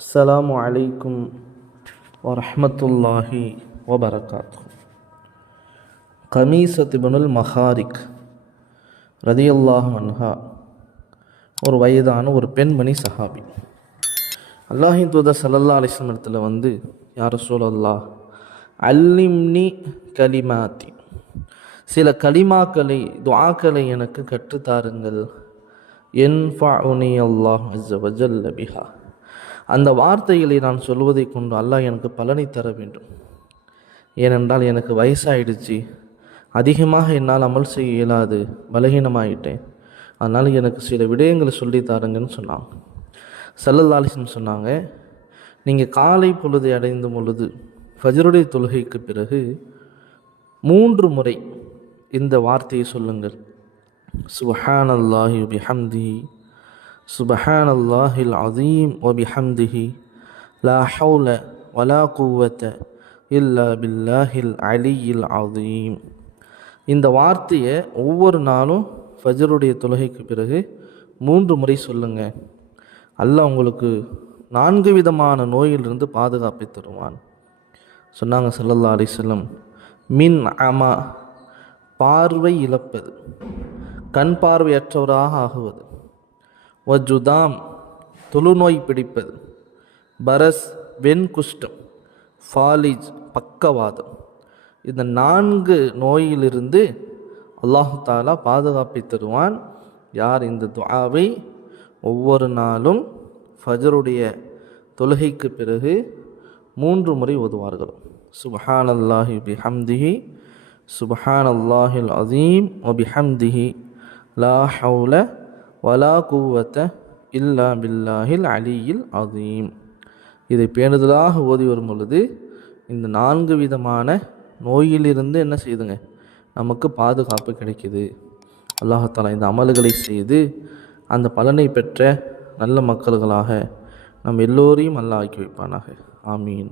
அஸ்லாம் வலைக்கும் வரமத்துல்லாஹி வபரகாத்து கமீசத்திபனுல் மஹாரிக் ரதியுல்லாஹ் மன்ஹா ஒரு வயதான ஒரு பெண்மணி சஹாபி. அல்லாஹின் தூதர் சல்லல்லா அலிஸ்லம் வந்து யார் சோழல்லா அல்லிம்னி கலிமாத்தி. சில கலிமாக்களை துவாக்களை எனக்கு கற்றுத்தாருங்கள். என் ஃபஉனி அல்லாஹ் அஸ்ஸ பிஹா அந்த வார்த்தைகளை நான் சொல்வதை கொண்டு அல்லாஹ் எனக்கு பலனை தர வேண்டும். ஏனென்றால் எனக்கு வயசாயிடுச்சு. அதிகமாக என்னால் அமல் செய்ய இயலாது. பலகீனமாயிட்டேன். அதனால் எனக்கு சில விடயங்களை சொல்லி தாருங்கன்னு சொன்னாங்க. சல்லல்லாலிசன் சொன்னாங்க நீங்கள் காலை பொழுதை அடைந்த பொழுது ஃபஜருடைய தொழுகைக்கு பிறகு மூன்று முறை இந்த வார்த்தையை சொல்லுங்கள். சுபஹான் அல்லாஹி பிஹம்திஹி சுபஹான் அல்லாஹில் அதீம் ஒபிஹம்திஹி லா ஹவுல வலா குவத்த இல்லா பில்லாஹில் அலியில் அதீம் இந்த வார்த்தையை ஒவ்வொரு நாளும் ஃபஜருடைய தொழுகைக்கு பிறகு மூன்று முறை சொல்லுங்கள் அல்லாஹ் உங்களுக்கு நான்கு விதமான நோயிலிருந்து பாதுகாப்பை தருவான். சொன்னாங்க சல்லல்லா அலிசல்லம் மின் அமா பார்வை இழப்பது கண் பார்வையற்றவராக ஆகுவது வஜுதாம் தொழுநோய் பிடிப்பது பரஸ் வெண்குஷ்டம் ஃபாலிஜ் பக்கவாதம் இந்த நான்கு நோயிலிருந்து அல்லாஹு தாலா பாதுகாப்பை தருவான். யார் இந்த துவாவை ஒவ்வொரு நாளும் ஃபஜருடைய தொழுகைக்கு பிறகு மூன்று முறை ஓதுவார்கள். சுபஹான் அல்லாஹி பிஹம்திஹி சுபஹான் அல்லாஹில் அதீம் ஒபிஹம்திஹி லா ஹவுல வலா குவத்த இல்லா பில்லாஹில் அலியில் அதீம் இதை பேணுதலாக ஓதி வரும் பொழுது இந்த நான்கு விதமான நோயிலிருந்து என்ன செய்யுதுங்க நமக்கு பாதுகாப்பு கிடைக்கிது. அல்லாஹாலா இந்த அமல்களை செய்து அந்த பலனை பெற்ற நல்ல மக்கள்களாக நம் எல்லோரையும் அல்ல ஆக்கி வைப்பானாக. ஆமீன்.